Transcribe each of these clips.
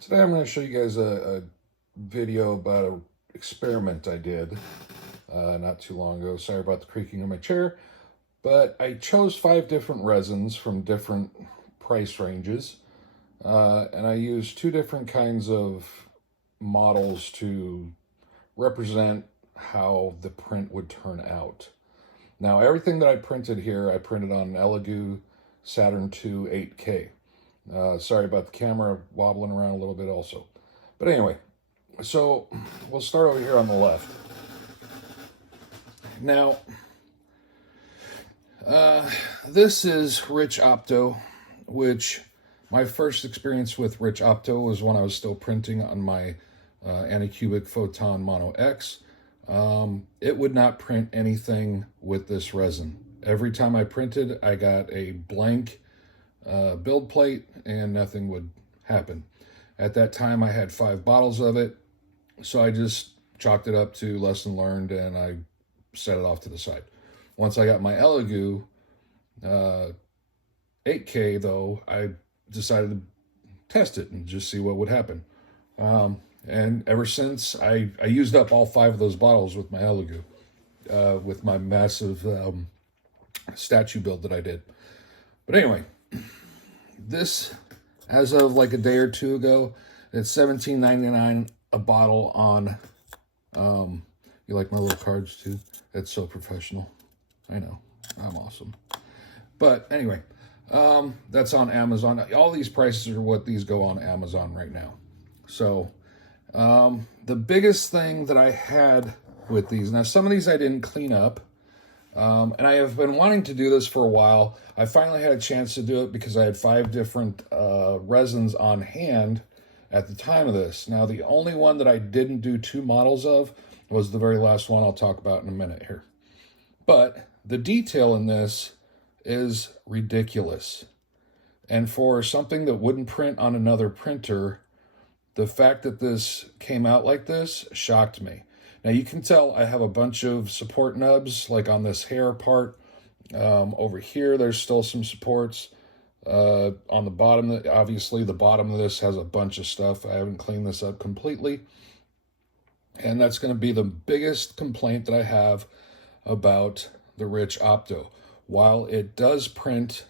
Today I'm going to show you guys a video about an experiment I did not too long ago. Sorry about the creaking of my chair, but I chose 5 different resins from different price ranges, and I used 2 different kinds of models to represent how the print would turn out. Now, everything that I printed here, I printed on an Elegoo Saturn II 8K. Sorry about the camera wobbling around a little bit also. But anyway, so we'll start over here on the left. Now, this is Rich Opto, which my first experience with Rich Opto was when I was still printing on my Anycubic Photon Mono X. It would not print anything with this resin. Every time I printed, I got a blank build plate and nothing would happen. At that time, I had 5 bottles of it, so I just chalked it up to lesson learned and I set it off to the side. Once I got my Elegoo 8K though, I decided to test it and just see what would happen. And ever since, I used up all 5 of those bottles with my Elegoo, with my massive statue build that I did. But anyway, this, as of like a day or two ago, it's $17.99 a bottle on, you like my little cards too? It's so professional. I know, I'm awesome. But anyway, that's on Amazon. All these prices are what these go on Amazon right now. So, the biggest thing that I had with these, now some of these I didn't clean up, and I have been wanting to do this for a while. I finally had a chance to do it because I had 5 different resins on hand at the time of this. Now, the only one that I didn't do 2 models of was the very last one I'll talk about in a minute here. But the detail in this is ridiculous. And for something that wouldn't print on another printer, the fact that this came out like this shocked me. Now you can tell I have a bunch of support nubs, like on this hair part. Over here, there's still some supports. On the bottom, obviously the bottom of this has a bunch of stuff. I haven't cleaned this up completely. And that's going to be the biggest complaint that I have about the Rich Opto. While it does print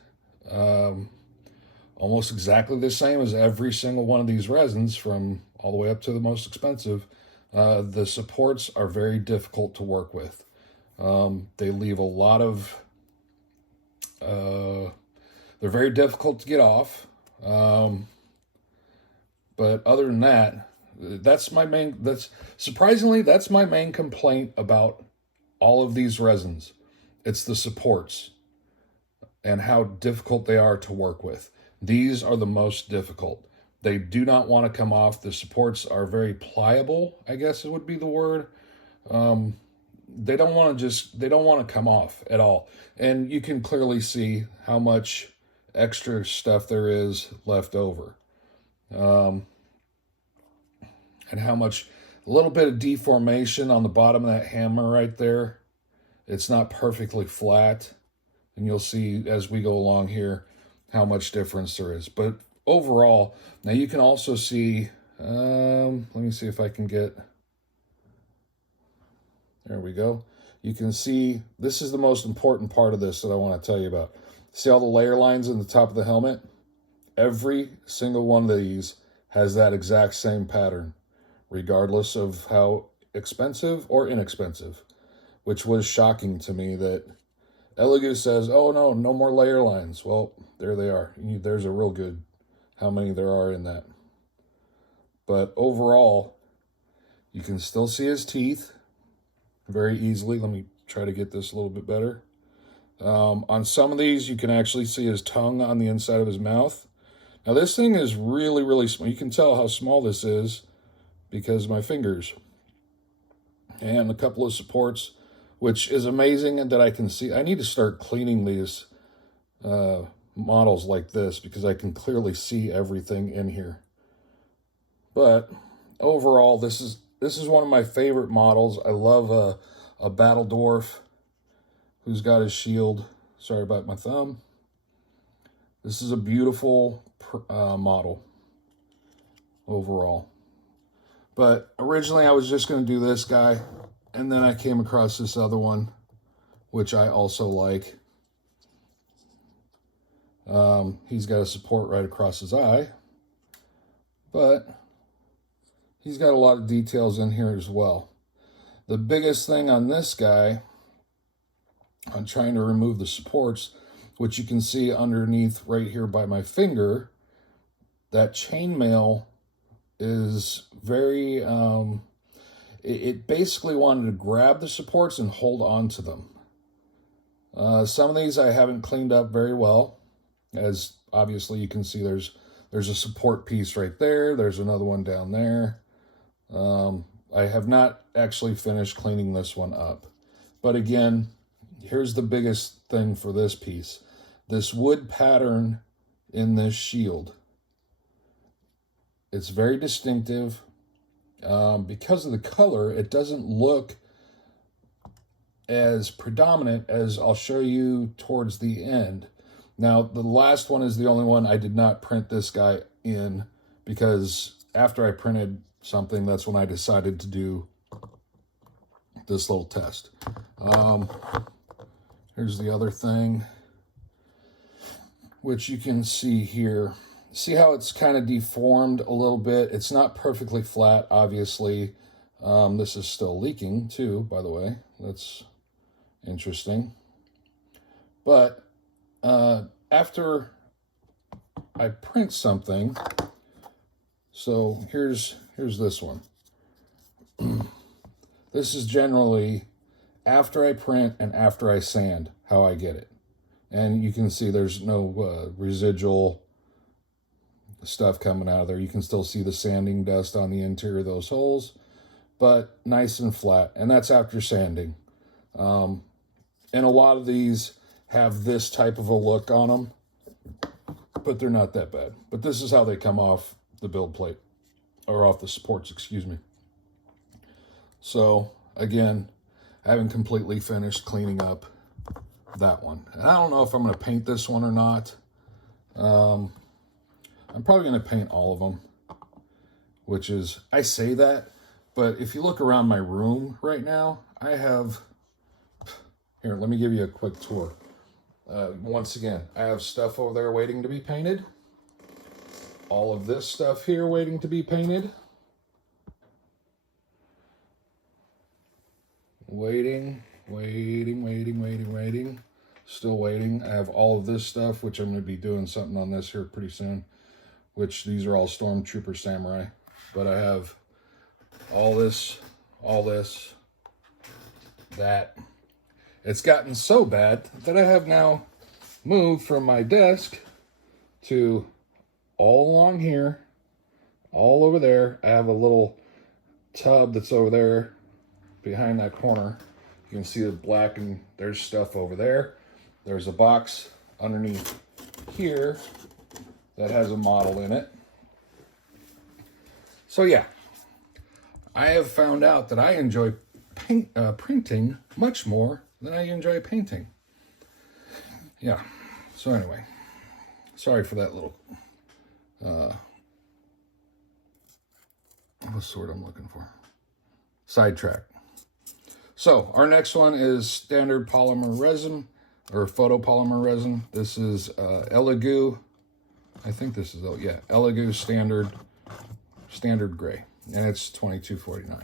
almost exactly the same as every single one of these resins, from all the way up to the most expensive, the supports are very difficult to work with. They leave a lot of, they're very difficult to get off. But other than that, that's my main complaint about all of these resins. It's the supports and how difficult they are to work with. These are the most difficult. They do not want to come off. The supports are very pliable, I guess it would be the word. They don't want to come off at all. And you can clearly see how much extra stuff there is left over. And how much, a little bit of deformation on the bottom of that hammer right there. It's not perfectly flat. And you'll see as we go along here how much difference there is. But overall, now you can also see, let me see if I can get, there we go. You can see, this is the most important part of this that I want to tell you about. See all the layer lines in the top of the helmet? Every single one of these has that exact same pattern, regardless of how expensive or inexpensive, which was shocking to me that Elegoo says, oh no, no more layer lines. Well, there they are. There's a real good how many there are in that. But overall, you can still see his teeth very easily. Let me try to get this a little bit better. On some of these, you can actually see his tongue on the inside of his mouth. Now this thing is really, really small. You can tell how small this is because of my fingers. And a couple of supports, which is amazing that I can see. I need to start cleaning these models like this because I can clearly see everything in here. But overall, this is one of my favorite models. I love a Battle Dwarf who's got his shield. Sorry about my thumb. This is a beautiful model. overall. But originally I was just going to do this guy, and then I came across this other one, which I also like. He's got a support right across his eye, but he's got a lot of details in here as well. The biggest thing on this guy, I'm trying to remove the supports, which you can see underneath right here by my finger, that chainmail is very, it basically wanted to grab the supports and hold on to them. Some of these I haven't cleaned up very well, as obviously you can see there's a support piece right there. There's another one down there. I have not actually finished cleaning this one up. But again, here's the biggest thing for this piece. This wood pattern in this shield. It's very distinctive. Because of the color, it doesn't look as predominant as I'll show you towards the end. Now, the last one is the only one I did not print this guy in, because after I printed something, that's when I decided to do this little test. Here's the other thing, which you can see here. See how it's kind of deformed a little bit? It's not perfectly flat, obviously. This is still leaking too, by the way. That's interesting. But after I print something, so here's this one. This is generally after I print and after I sand how I get it. And you can see there's no residual stuff coming out of there. You can still see the sanding dust on the interior of those holes, but nice and flat. And that's after sanding. And a lot of these have this type of a look on them, but they're not that bad. But this is how they come off the build plate, or off the supports, excuse me. So again, I haven't completely finished cleaning up that one. And I don't know if I'm going to paint this one or not. I'm probably going to paint all of them, which is, I say that, but if you look around my room right now, I have, here, let me give you a quick tour. Once again, I have stuff over there waiting to be painted. All of this stuff here waiting to be painted. Waiting. Still waiting. I have all of this stuff, which I'm going to be doing something on this here pretty soon, which these are all Stormtrooper Samurai. But I have all this, that. It's gotten so bad that I have now moved from my desk to all along here, all over there. I have a little tub that's over there behind that corner. You can see the black, and there's stuff over there. There's a box underneath here that has a model in it. So yeah, I have found out that I enjoy printing much more than I enjoy painting. Yeah, so anyway, sorry for that little, what's the word I'm looking for? Sidetrack. So our next one is standard polymer resin, or photopolymer resin. This is Elegoo. I think this is, Elegoo standard gray, and it's $22.49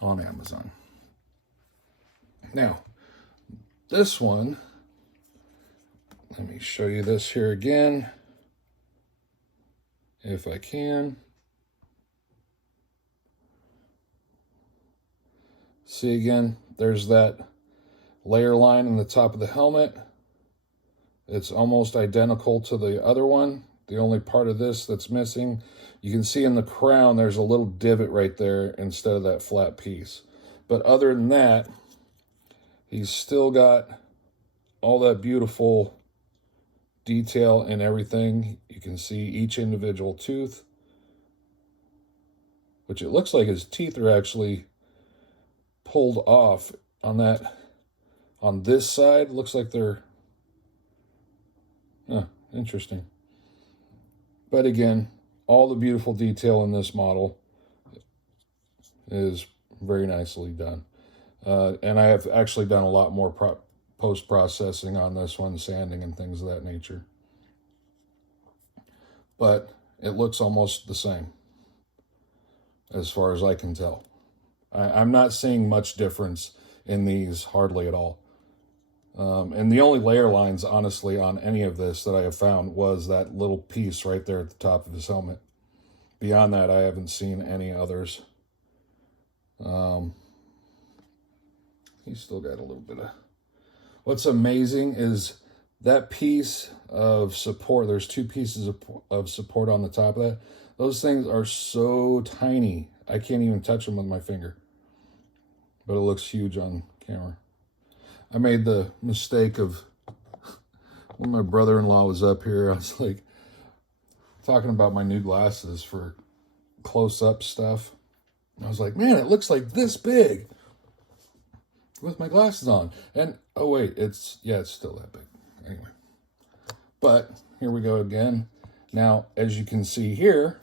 on Amazon. Now, this one, let me show you this here again, if I can. See again, there's that layer line in the top of the helmet. It's almost identical to the other one. The only part of this that's missing, you can see in the crown, there's a little divot right there instead of that flat piece. But other than that, he's still got all that beautiful detail and everything. You can see each individual tooth, which it looks like his teeth are actually pulled off on that. On this side, looks like they're, interesting. But again, all the beautiful detail in this model is very nicely done. And I have actually done a lot more post-processing on this one, sanding and things of that nature. But it looks almost the same as far as I can tell. I'm not seeing much difference in these, hardly at all. And the only layer lines, honestly, on any of this that I have found was that little piece right there at the top of his helmet. Beyond that, I haven't seen any others. He's still got a little bit of... What's amazing is that piece of support. There's two pieces of support on the top of that. Those things are so tiny. I can't even touch them with my finger. But it looks huge on camera. I made the mistake of, when my brother-in-law was up here, I was like, talking about my new glasses for close-up stuff. I was like, man, it looks like this big with my glasses on. And, oh wait, it's still that big. Anyway. But, here we go again. Now, as you can see here,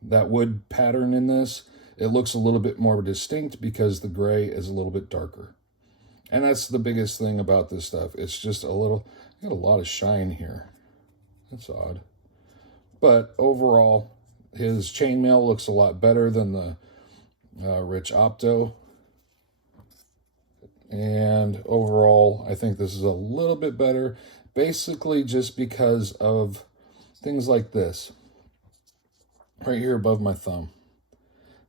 that wood pattern in this, it looks a little bit more distinct because the gray is a little bit darker. And that's the biggest thing about this stuff. It's just a little, got a lot of shine here. That's odd. But overall, his chainmail looks a lot better than the Rich Opto. And overall, I think this is a little bit better. Basically just because of things like this. Right here above my thumb.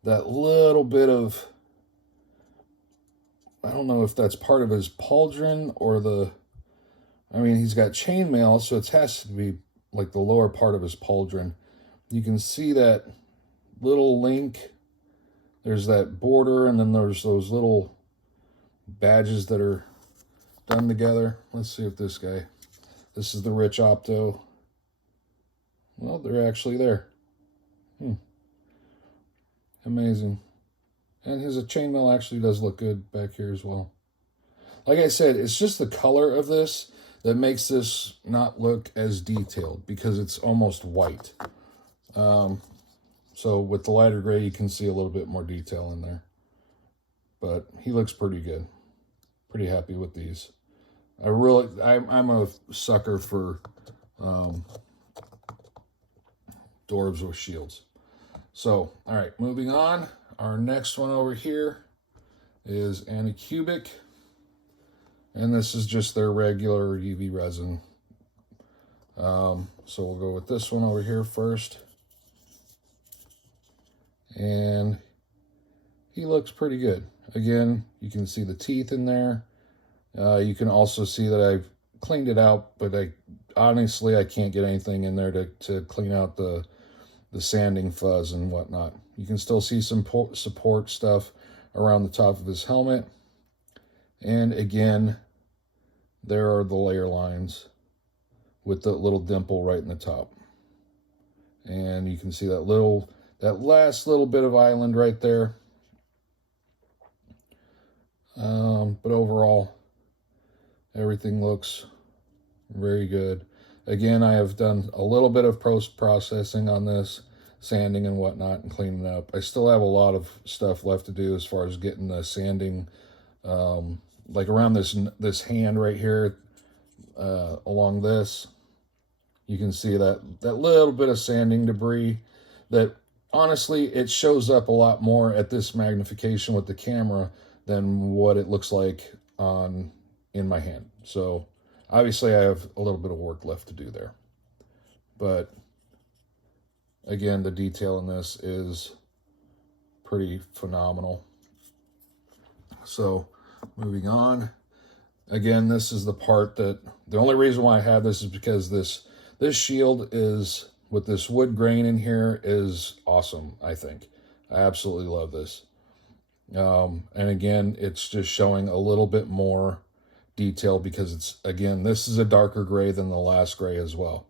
That little bit of, I don't know if that's part of his pauldron or the, I mean, he's got chainmail, so it has to be like the lower part of his pauldron. You can see that little link. There's that border, and then there's those little badges that are done together. Let's see if this guy, this is the Rich Opto. Well, they're actually there. Amazing. And his chainmail actually does look good back here as well. Like I said, it's just the color of this that makes this not look as detailed because it's almost white. So with the lighter gray, you can see a little bit more detail in there. But he looks pretty good. Pretty happy with these. I'm a sucker for dwarves with shields. So, all right, moving on. Our next one over here is Anycubic. And this is just their regular UV resin. So we'll go with this one over here first. And he looks pretty good. Again, you can see the teeth in there. You can also see that I've cleaned it out, but honestly, I can't get anything in there to clean out the sanding fuzz and whatnot. You can still see some support stuff around the top of his helmet. And again, there are the layer lines with the little dimple right in the top. And you can see that last little bit of island right there. But overall, everything looks very good. Again, I have done a little bit of post-processing on this, sanding and whatnot, and cleaning up. I still have a lot of stuff left to do as far as getting the sanding, like around this hand right here, along this. You can see that little bit of sanding debris that, honestly, it shows up a lot more at this magnification with the camera than what it looks like in my hand. So obviously I have a little bit of work left to do there. But again, the detail in this is pretty phenomenal. So moving on. Again, this is the part that, the only reason why I have this is because this shield is, with this wood grain in here, is awesome, I think. I absolutely love this. And again, it's just showing a little bit more detail because it's, again, this is a darker gray than the last gray as well.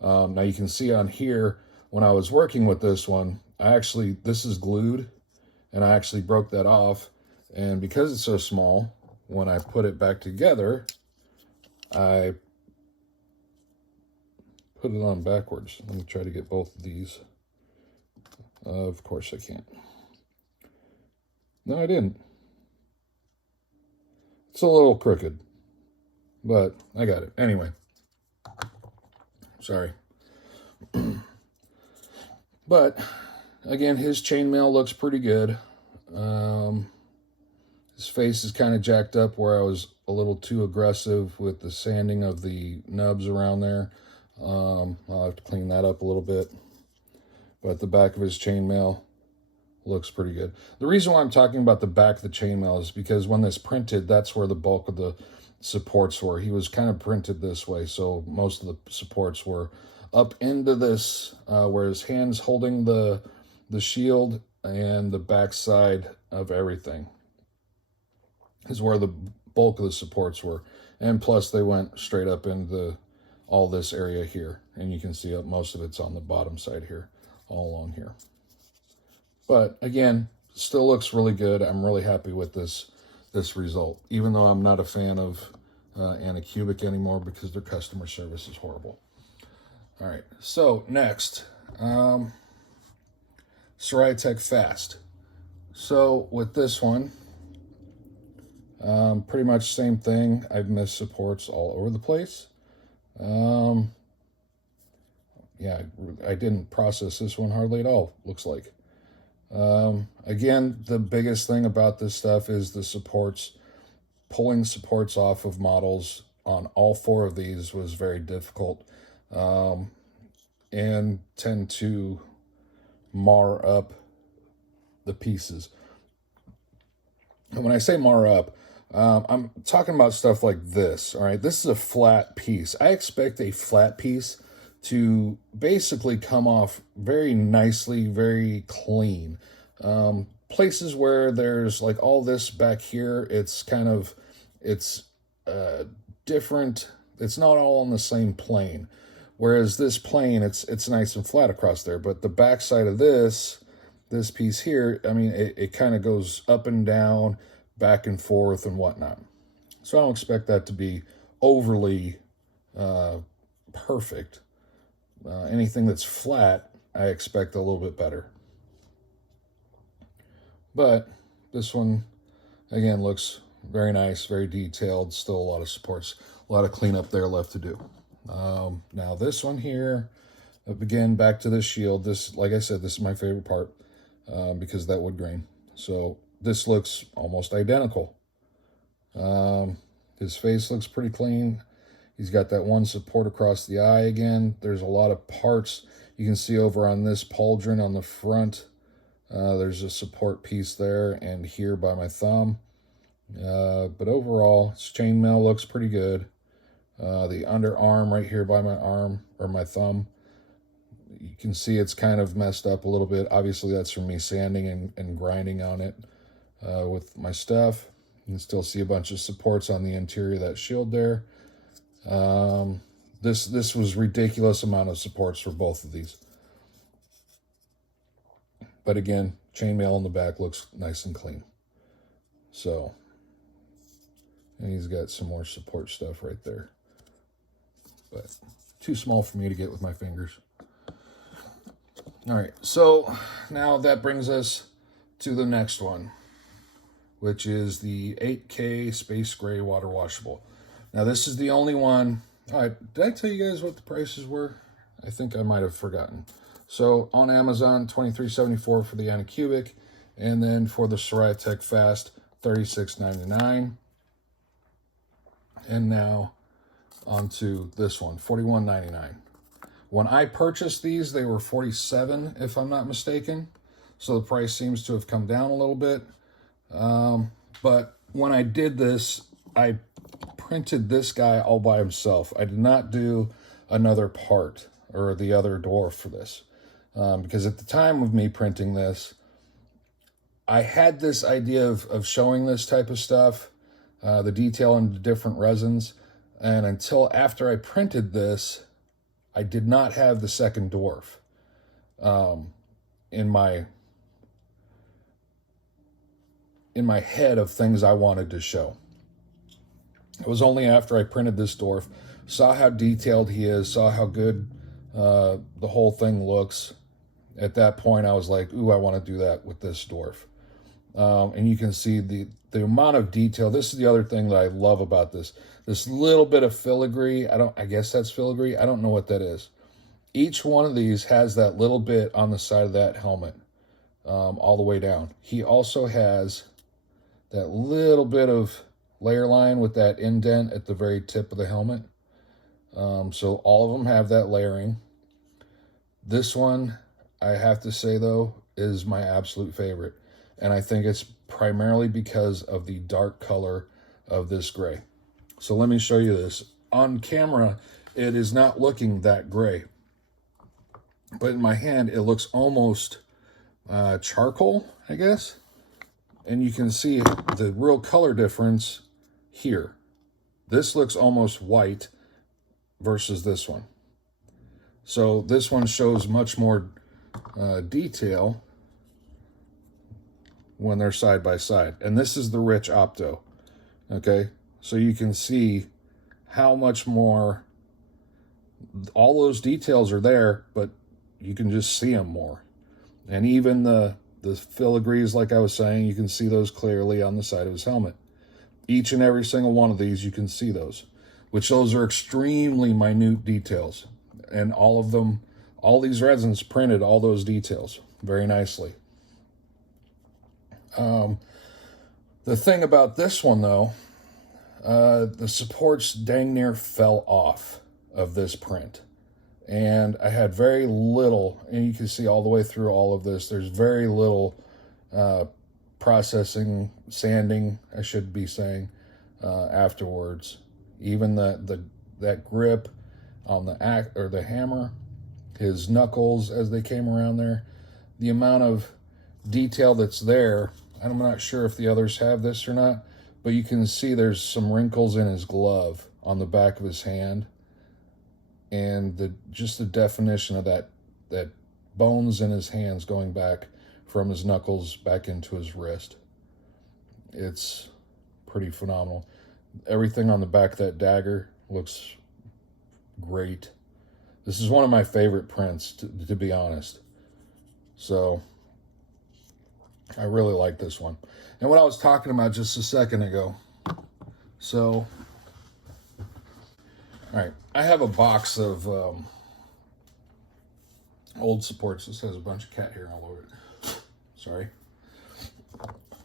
Now you can see on here, when I was working with this one, this is glued, and I actually broke that off. And because it's so small, when I put it back together, I put it on backwards. Let me try to get both of these. Of course I can't. No, I didn't. It's a little crooked, but I got it. Anyway, sorry. But again, his chainmail looks pretty good. His face is kind of jacked up where I was a little too aggressive with the sanding of the nubs around there. I'll have to clean that up a little bit. But the back of his chainmail looks pretty good. The reason why I'm talking about the back of the chainmail is because when this printed, that's where the bulk of the supports were. He was kind of printed this way, so most of the supports were up into this, where his hand's holding the shield, and the back side of everything is where the bulk of the supports were. And plus they went straight up into all this area here, and you can see most of it's on the bottom side here, all along here. But again, still looks really good. I'm really happy with this result, even though I'm not a fan of Anycubic anymore because their customer service is horrible. All right, so next, Siraya Tech Fast. So with this one, pretty much same thing. I've missed supports all over the place. Yeah, I didn't process this one hardly at all, looks like. Again, the biggest thing about this stuff is the supports. Pulling supports off of models on all 4 of these was very difficult, and tend to mar up the pieces. And when I say mar up, I'm talking about stuff like this. All right, this is a flat piece. I expect a flat piece to basically come off very nicely, very clean. Places where there's like all this back here, it's kind of, it's different. It's not all on the same plane. Whereas this plane, it's nice and flat across there. But the back side of this piece here, I mean, it kind of goes up and down, back and forth and whatnot. So I don't expect that to be overly perfect. Anything that's flat, I expect a little bit better. But this one, again, looks very nice, very detailed. Still a lot of supports, a lot of cleanup there left to do. Now this one here, again, back to the shield. This, like I said, this is my favorite part because of that wood grain. So this looks almost identical. His face looks pretty clean. He's got that one support across the eye again. There's a lot of parts. You can see over on this pauldron on the front, there's a support piece there, and here by my thumb. But overall, his chainmail looks pretty good. The underarm right here by my arm, or my thumb, you can see it's kind of messed up a little bit. Obviously, that's from me sanding and grinding on it with my stuff. You can still see a bunch of supports on the interior of that shield there. This was ridiculous amount of supports for both of these. But again, chainmail in the back looks nice and clean. So, and he's got some more support stuff right there. But too small for me to get with my fingers. All right, so now that brings us to the next one, which is the 8K Space Gray Water Washable. Now, this is the only one. All right, did I tell you guys what the prices were? I think I might have forgotten. So on Amazon, $23.74 for the Anycubic, and then for the Siraya Tech Fast, $36.99. And now onto this one, $41.99. When I purchased these, they were $47, if I'm not mistaken. So the price seems to have come down a little bit. But when I did this, I printed this guy all by himself. I did not do another part or the other dwarf for this. Because at the time of me printing this, I had this idea of showing this type of stuff, the detail in the different resins. And until after I printed this, I did not have the second dwarf in my head of things I wanted to show. It was only after I printed this dwarf, saw how detailed he is, saw how good the whole thing looks, at that point I was like, ooh, I want to do that with this dwarf. And you can see the amount of detail. This is the other thing that I love about this little bit of filigree. I guess that's filigree. I don't know what that is. Each one of these has that little bit on the side of that helmet, all the way down. He also has that little bit of layer line with that indent at the very tip of the helmet. So all of them have that layering. This one, I have to say though, is my absolute favorite. And I think it's primarily because of the dark color of this gray. So let me show you this. On camera, it is not looking that gray. But in my hand, it looks almost charcoal, I guess. And you can see the real color difference here. This looks almost white versus this one. So this one shows much more detail when they're side by side. And this is the rich Opto, okay? So you can see how much more, all those details are there, but you can just see them more. And even the filigrees, like I was saying, you can see those clearly on the side of his helmet. Each and every single one of these, you can see those, which those are extremely minute details. And all of them, all these resins printed all those details very nicely. The thing about this one though, the supports dang near fell off of this print. And I had very little, and you can see all the way through all of this, there's very little processing, sanding, I should be saying, afterwards. Even that grip on the hammer, his knuckles as they came around there, the amount of detail that's there. I'm not sure if the others have this or not, but you can see there's some wrinkles in his glove on the back of his hand, and just the definition of that bones in his hands going back from his knuckles back into his wrist. It's pretty phenomenal. Everything on the back of that dagger looks great. This is one of my favorite prints, to be honest. So I really like this one. And what I was talking about just a second ago. So, all right, I have a box of old supports. This has a bunch of cat hair all over it. Sorry.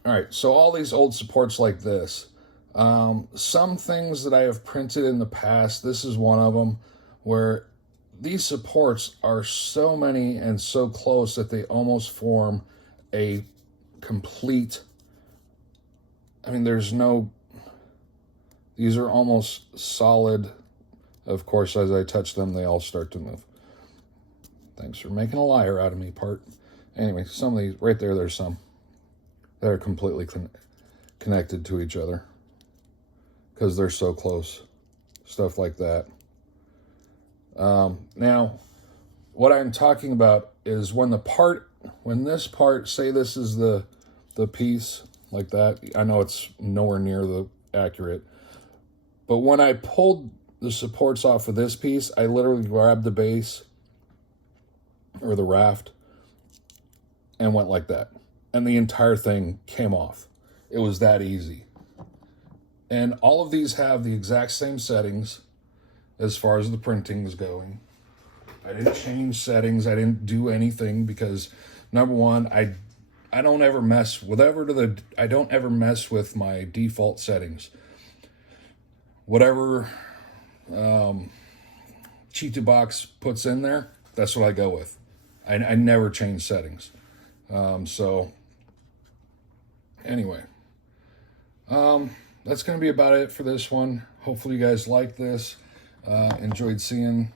All right, so all these old supports like this. Some things that I have printed in the past, this is one of them, where these supports are so many and so close that they almost form a complete, I mean, these are almost solid. Of course, as I touch them, they all start to move. Thanks for making a liar out of me, part. Anyway, some of these, right there, there's some that are completely connected to each other because they're so close. Stuff like that. Now, what I'm talking about is when this part, say this is the piece like that. I know it's nowhere near the accurate, but when I pulled the supports off of this piece, I literally grabbed the base or the raft and went like that. And the entire thing came off. It was that easy. And all of these have the exact same settings as far as the printing is going. I didn't change settings. I didn't do anything because, number one, I don't ever mess I don't ever mess with my default settings. Whatever Cheetah Box puts in there, that's what I go with. I never change settings. So anyway, that's going to be about it for this one. Hopefully you guys like this. Enjoyed seeing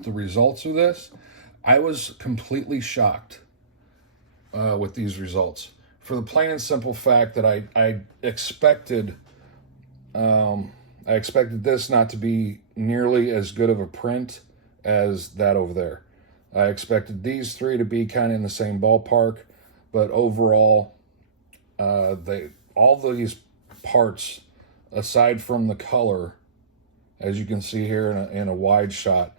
the results of this. I was completely shocked with these results for the plain and simple fact that I expected this not to be nearly as good of a print as that over there. I expected these three to be kind of in the same ballpark, but overall, all these parts, aside from the color, as you can see here in a wide shot,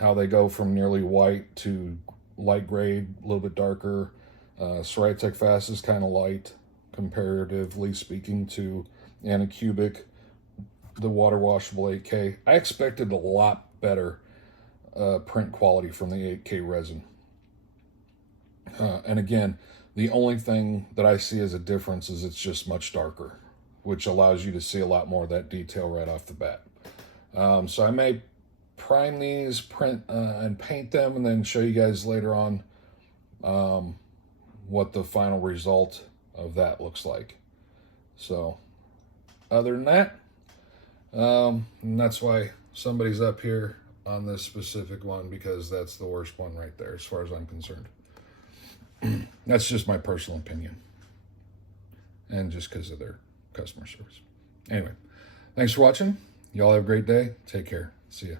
how they go from nearly white to light grade, a little bit darker. Siraya Tech Fast is kind of light, comparatively speaking, to Anycubic, the water washable 8K. I expected a lot better print quality from the 8K resin. And again, the only thing that I see as a difference is it's just much darker, which allows you to see a lot more of that detail right off the bat. So I may prime these, print and paint them, and then show you guys later on what the final result of that looks like. So other than that, and that's why somebody's up here on this specific one, because that's the worst one right there as far as I'm concerned. That's just my personal opinion, and just because of their customer service. Anyway, thanks for watching. Y'all have a great day. Take care. See ya.